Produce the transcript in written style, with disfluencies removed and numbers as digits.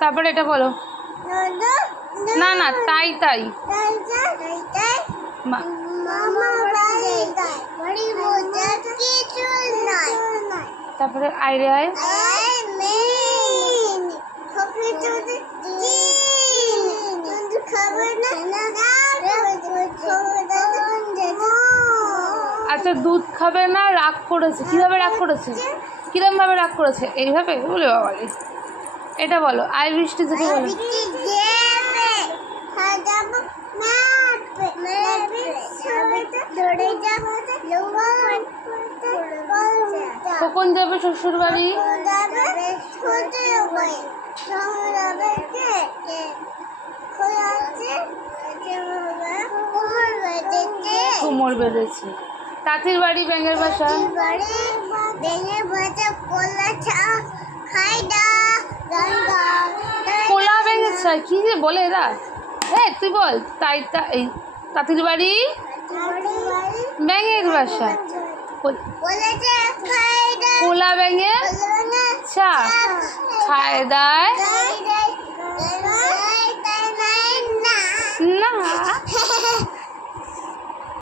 তারপরে এটা বলো। না না তাই তাই। তারপরে আইরে আয়। আচ্ছা দুধ খাবে না, রাগ করেছে। কিভাবে রাগ করেছে? কিরম ভাবে রাগ করেছে? এইভাবে? বলে বাবা, এটা বলো। আই বৃষ্টি যেতে বলো। কখন যাবে শ্বশুর বাড়ি? কোমর বেঁধেছে। তাঁতির বাড়ি ব্যাঙের বাসা। কোলা ব্যাঙের বাসা কি যে বলে এরা? হ্যাঁ তুই বল। তাই এই তাঁতির বাড়ি ব্যাঙের বাসা। কোলা ব্যাঙের চা খায় দায়